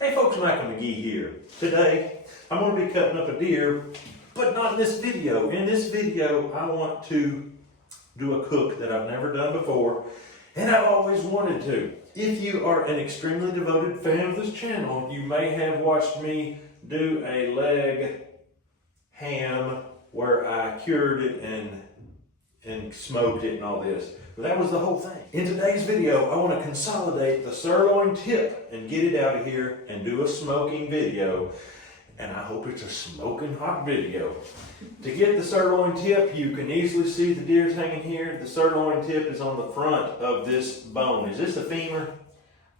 Hey folks, Michael McGee here. Today, I'm going to be cutting up a deer, but not in this video. In this video, I want to do a cook that I've never done before, and I've always wanted to. If you are an extremely devoted fan of this channel, you may have watched me do a leg ham where I cured it and smoked it and all this. But that was the whole thing. In today's video, I want to consolidate the sirloin tip and get it out of here and do a smoking video. And I hope it's a smoking hot video. To get the sirloin tip, you can easily see the deer's hanging here. The sirloin tip is on the front of this bone. Is this the femur?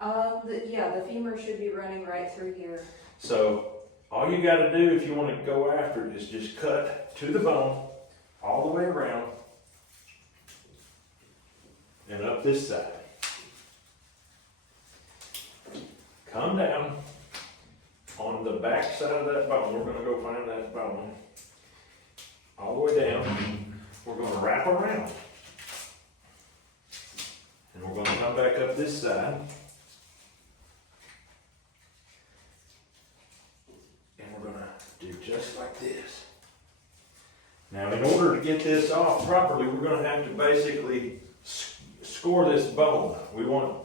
Yeah, the femur should be running right through here. So all you got to do if you want to go after it is just cut to the bone all the way around and up this side. Come down on the back side of that bone. We're going to go find that bone all the way down. We're going to wrap around and we're going to come back up this side. And we're going to do just like this. Now, in order to get this off properly, we're going to have to basically score this bone. We want,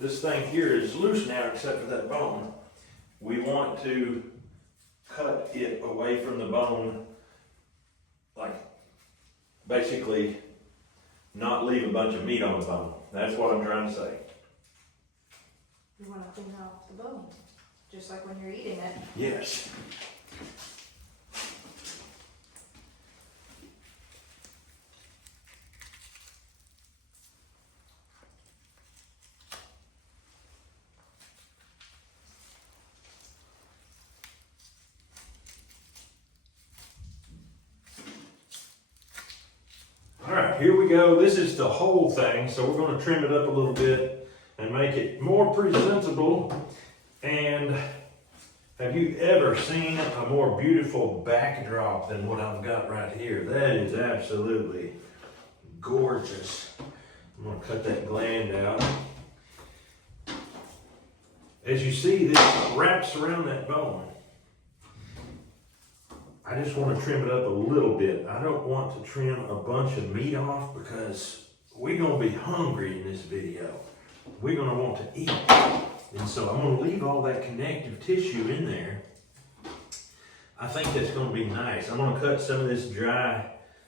this thing here is loose now except for that bone. We want to cut it away from the bone, like basically not leave a bunch of meat on the bone. That's what I'm trying to say. You want to clean off the bone, just like when you're eating it. Yes. Alright, here we go. This is the whole thing, so we're going to trim it up a little bit and make it more presentable. And have you ever seen a more beautiful backdrop than what I've got right here? That is absolutely gorgeous. I'm going to cut that gland out. As you see, this wraps around that bone. I just want to trim it up a little bit. I don't want to trim a bunch of meat off because we're going to be hungry in this video. We're going to want to eat. And so I'm going to leave all that connective tissue in there. I think that's going to be nice. I'm going to cut some of this dry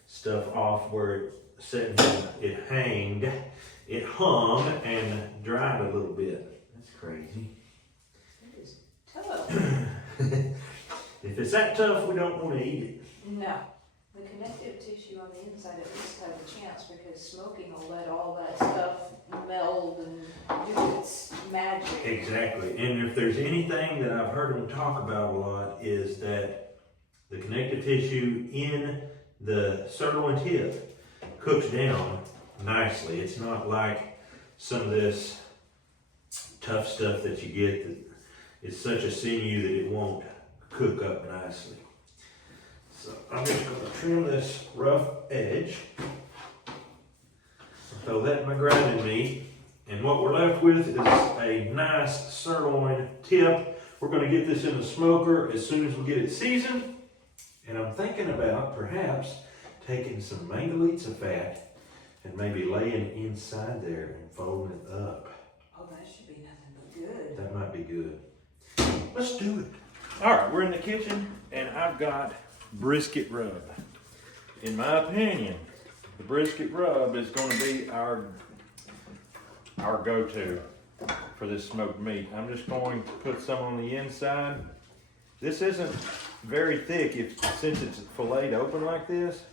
stuff off where it hung and dried a little bit. That's crazy. It is tough. If it's that tough, we don't want to eat it. No. The connective tissue on the inside at least has a chance because smoking will let all that stuff meld and do its magic. Exactly. And if there's anything that I've heard them talk about a lot is that the connective tissue in the sirloin tip cooks down nicely. It's not like some of this tough stuff that you get that is such a sinew that it won't cook up nicely. So I'm just going to trim this rough edge. Throw that in my grinding meat. And what we're left with is a nice sirloin tip. We're going to get this in the smoker as soon as we get it seasoned. And I'm thinking about perhaps taking some mangalitsa fat and maybe laying inside there and folding it up. Oh, that should be nothing but good. That might be good. Let's do it. All right, we're in the kitchen and I've got brisket rub. In my opinion, the brisket rub is going to be our go-to for this smoked meat. I'm just going to put some on the inside. This isn't very thick since it's filleted open like this.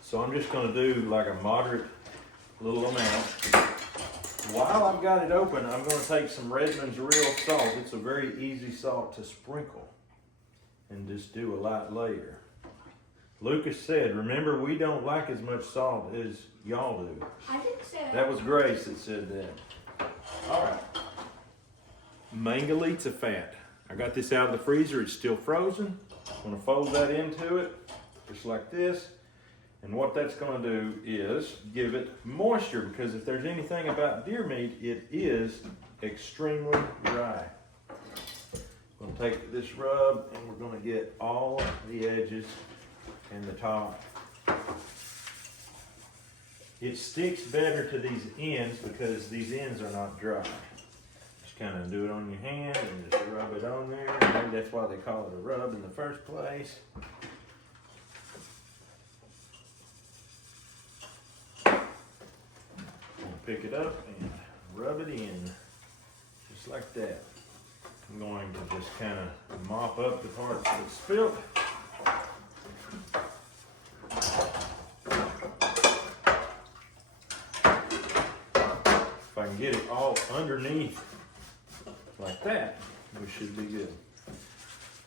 So I'm just going to do like a moderate little amount. While I've got it open, I'm going to take some Redmond's real salt. It's a very easy salt to sprinkle and just do a light layer. Lucas said, remember, we don't like as much salt as y'all do. I didn't say that. That was Grace that said that. All right. Mangalitsa fat. I got this out of the freezer. It's still frozen. I'm going to fold that into it just like this. And what that's going to do is give it moisture, because if there's anything about deer meat, it is extremely dry. We're gonna take this rub and we're gonna get all the edges and the top. It sticks better to these ends because these ends are not dry. Just kind of do it on your hand and just rub it on there. Maybe that's why they call it a rub in the first place. Pick it up and rub it in, just like that. I'm going to just kind of mop up the parts that are spilled. If I can get it all underneath like that, we should be good.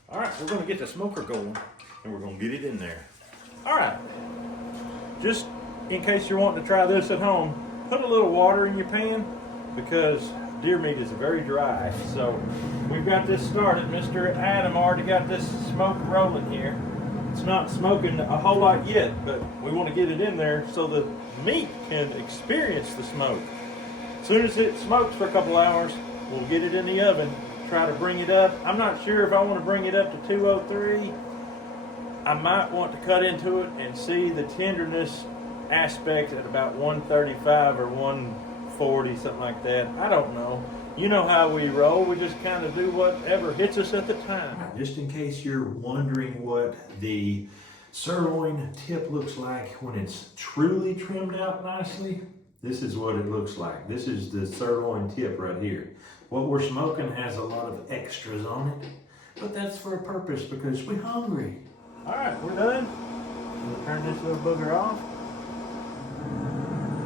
All right, we're going to get the smoker going and we're going to get it in there. All right, just in case you're wanting to try this at home, put a little water in your pan because deer meat is very dry. So we've got this started. Mr. Adam already got this smoke rolling here. It's not smoking a whole lot yet, but we want to get it in there so the meat can experience the smoke. As soon as it smokes for a couple hours, we'll get it in the oven, try to bring it up. I'm not sure if I want to bring it up to 203. I might want to cut into it and see the tenderness aspect at about 135 or 140, something like that. I don't know. You know how we roll. We just kind of do whatever hits us at the time. Just in case you're wondering what the sirloin tip looks like when it's truly trimmed out nicely, this is what it looks like. This is the sirloin tip right here. What we're smoking has a lot of extras on it, but that's for a purpose because we're hungry. All right, we're done. We'll turn this little booger off.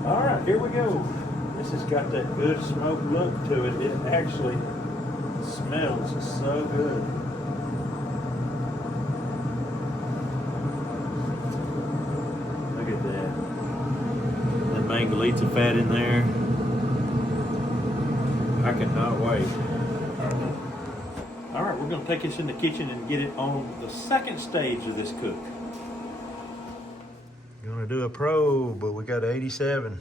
All right, here we go. This has got that good smoke look to it. It actually smells so good. Look at that. That mangalita fat in there. I cannot wait. All right, we're going to take this in the kitchen and get it on the second stage of this cook. Gonna do a probe, but we got 87.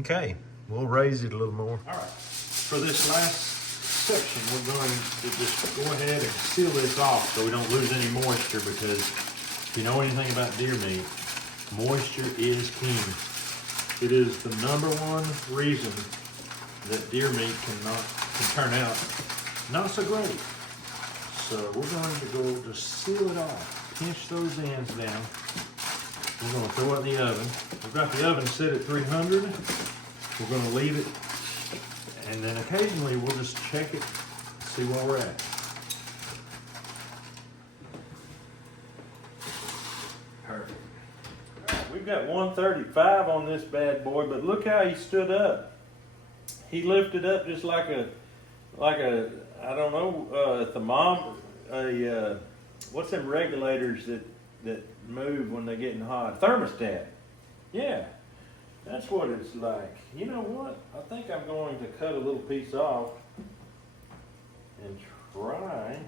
Okay, we'll raise it a little more. All right, for this last section, we're going to just go ahead and seal this off so we don't lose any moisture because if you know anything about deer meat, moisture is king. It is the #1 reason that deer meat can turn out not so great. So we're going to go just seal it off, pinch those ends down. We're going to throw it in the oven. We've got the oven set at 300. We're going to leave it, and then occasionally we'll just check it, see where we're at. Perfect. All right, we've got 135 on this bad boy, but look how he stood up. He lifted up just like a I don't know, what's them regulators that move when they're getting hot? Thermostat. Yeah, that's what it's like. You know what? I think I'm going to cut a little piece off and try.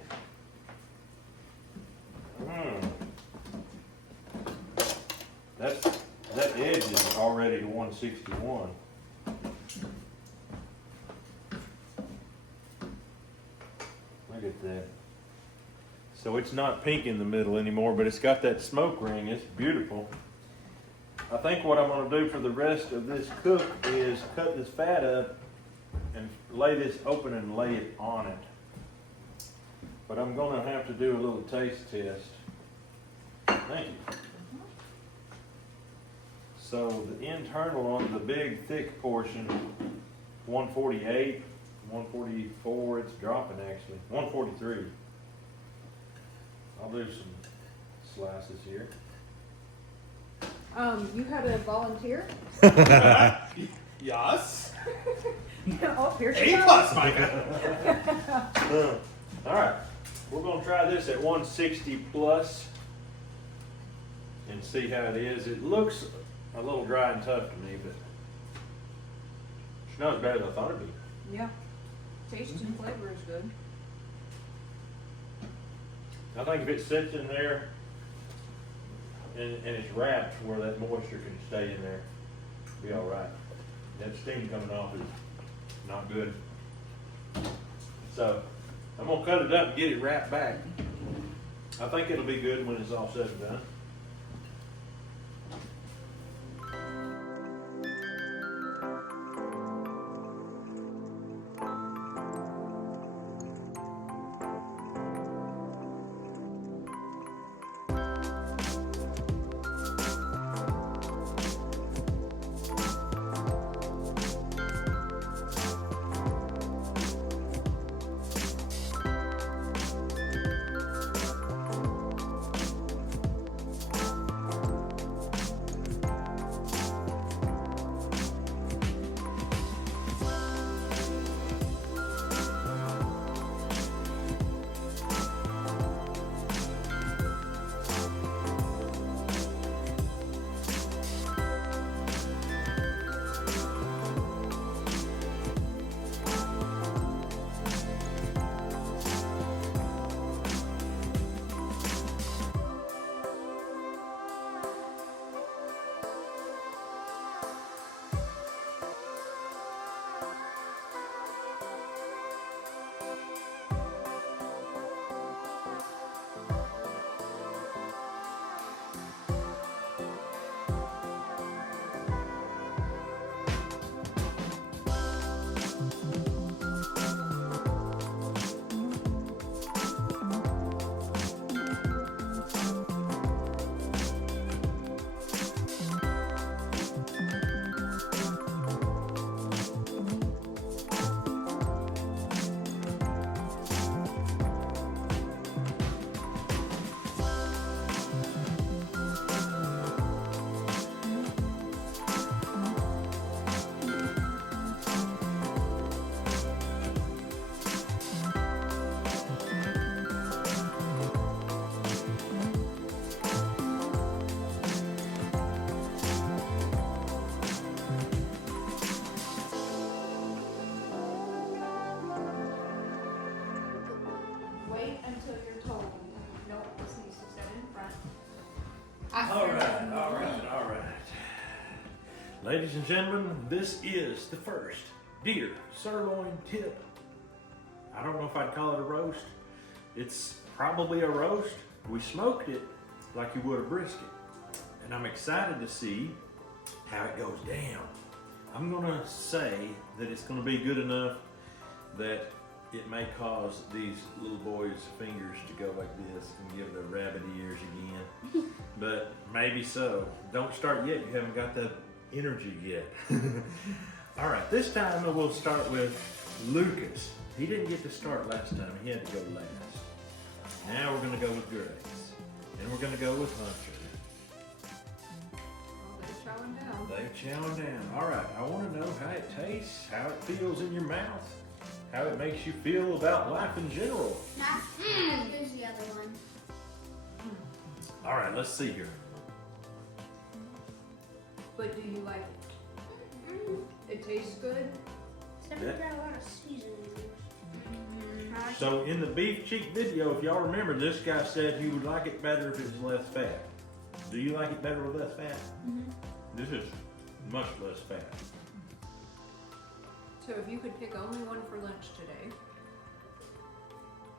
That edge is already to 161. Look at that. So it's not pink in the middle anymore, but it's got that smoke ring. It's beautiful. I think what I'm going to do for the rest of this cook is cut this fat up and lay this open and lay it on it. But I'm going to have to do a little taste test. Thank you. So the internal on the big thick portion, 148, 144, it's dropping actually, 143. I'll do some slices here. You had a volunteer? Yes. Oh, here's A plus, Micah. All right, we're going to try this at 160 plus and see how it is. It looks a little dry and tough to me, but it's not as bad as I thought it'd be. Yeah. Taste and flavor is good. I think if it sits in there and it's wrapped where that moisture can stay in there, it'll be all right. That steam coming off is not good. So I'm gonna cut it up and get it wrapped back. I think it'll be good when it's all said and done. Wait until you're told. Nope, this needs to sit in front. All right. Ladies and gentlemen, this is the first deer sirloin tip. I don't know if I'd call it a roast. It's probably a roast. We smoked it like you would a brisket. And I'm excited to see how it goes down. I'm gonna say that it's gonna be good enough that it may cause these little boys' fingers to go like this and give the rabbit ears again. But maybe so. Don't start yet, you haven't got that energy yet. All right, this time we'll start with Lucas. He didn't get to start last time, he had to go last. Now we're gonna go with Grace. And we're gonna go with Hunter. Oh, they're chowing down. They're chowing down. All right, I wanna know how it tastes, how it feels in your mouth, how it makes you feel about life in general. Not as good as the other one. All right, let's see here. But do you like it? It tastes good? Except for got a lot of seasoning. So in the beef cheek video, if y'all remember, this guy said he would like it better if it was less fat. Do you like it better with less fat? This is much less fat. So if you could pick only one for lunch today,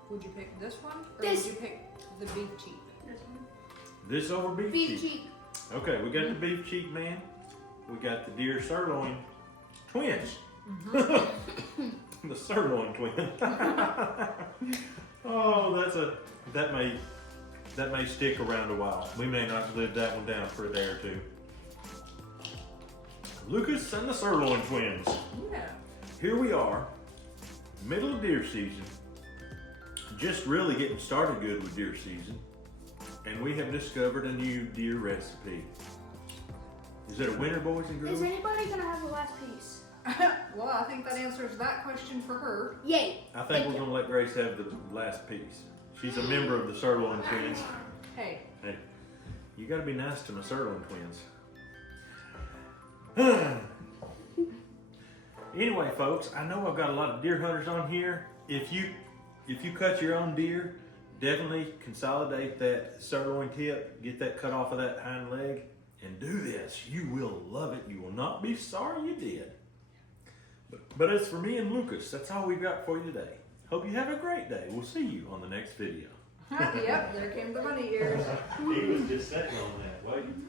would you pick this one? Or This. would you pick the beef cheek? This one. This over beef, Beef cheek. cheek. Okay, we got the beef cheek man. We got the deer sirloin twins. The sirloin twin. Oh, that may stick around a while. We may not live that one down for a day or two. Lucas and the sirloin twins. Yeah. Here we are, middle of deer season. Just really getting started good with deer season. And we have discovered a new deer recipe. Is it a winner, boys and girls? Is anybody gonna have the last piece? Well, I think that answers that question for her. Yay. I think we're gonna let Grace have the last piece. She's a member of the sirloin twins. Hey, Hey, you gotta be nice to my sirloin twins. Anyway, folks, I know I've got a lot of deer hunters on here. If you cut your own deer, definitely consolidate that sirloin tip, get that cut off of that hind leg, and do this. You will love it. You will not be sorry you did. But as for me and Lucas, that's all we've got for you today. Hope you have a great day. We'll see you on the next video. Yep, there came the bunny ears. He was just sitting on that, waiting.